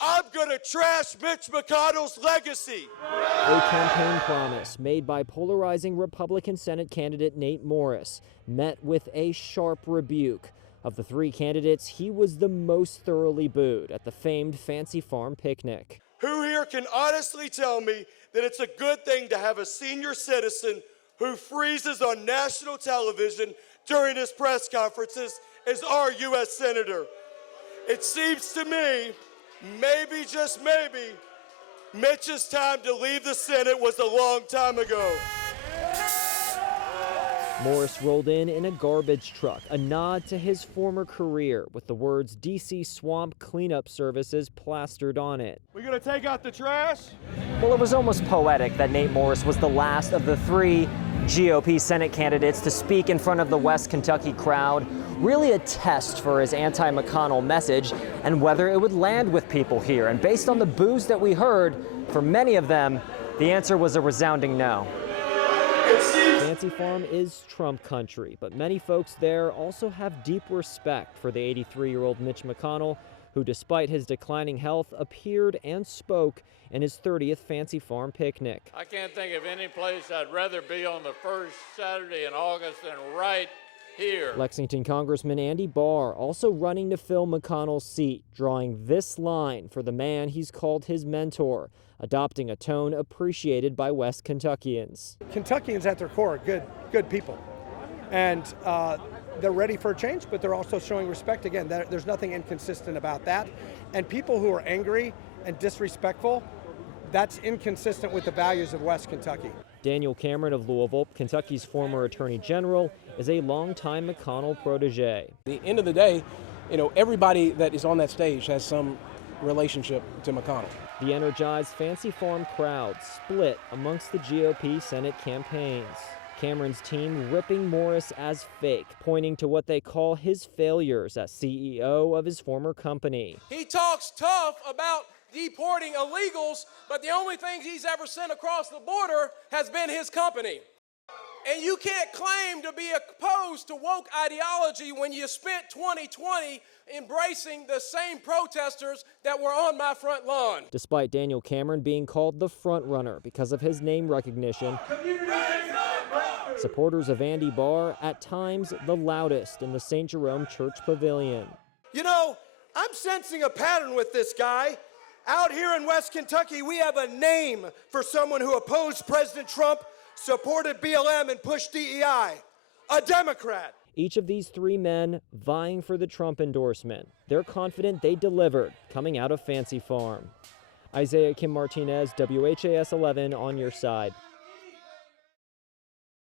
I'm going to trash Mitch McConnell's legacy. A campaign promise made by polarizing Republican Senate candidate Nate Morris met with a sharp rebuke. Of the three candidates, he was the most thoroughly booed at the famed Fancy Farm picnic. Who here can honestly tell me that it's a good thing to have a senior citizen who freezes on national television during his press conferences as our U.S. Senator? It seems to me, maybe, just maybe, Mitch's time to leave the Senate was a long time ago. Morris rolled in a garbage truck, a nod to his former career with the words DC Swamp Cleanup Services plastered on it. We gonna take out the trash? Well, it was almost poetic that Nate Morris was the last of the three GOP Senate candidates to speak in front of the West Kentucky crowd, really a test for his anti-McConnell message and whether it would land with people here. And based on the boos that we heard, for many of them, the answer was a resounding no. Fancy Farm is Trump country, but many folks there also have deep respect for the 83-year-old Mitch McConnell, who, despite his declining health, appeared and spoke in his 30th Fancy Farm picnic. I can't think of any place I'd rather be on the first Saturday in August than right here. Lexington Congressman Andy Barr also running to fill McConnell's seat, drawing this line for the man he's called his mentor, adopting a tone appreciated by West Kentuckians. Kentuckians at their core are good people, and they're ready for a change, but they're also showing respect. Again, there's nothing inconsistent about that. And people who are angry and disrespectful, that's inconsistent with the values of West Kentucky. Daniel Cameron of Louisville, Kentucky's former Attorney General, is a longtime McConnell protege. At the end of the day, everybody that is on that stage has some relationship to McConnell. The energized Fancy Farm crowd split amongst the GOP Senate campaigns. Cameron's team ripping Morris as fake, pointing to what they call his failures as CEO of his former company. He talks tough about deporting illegals, but the only thing he's ever sent across the border has been his company. And you can't claim to be opposed to woke ideology when you spent 2020 embracing the same protesters that were on my front lawn. Despite Daniel Cameron being called the front runner because of his name recognition, supporters of Andy Barr at times the loudest in the St. Jerome Church Pavilion. I'm sensing a pattern with this guy. Out here in West Kentucky, we have a name for someone who opposed President Trump, supported BLM, and pushed DEI. A Democrat. Each of these three men vying for the Trump endorsement. They're confident they delivered coming out of Fancy Farm. Isaiah Kim Martinez, WHAS 11 on your side.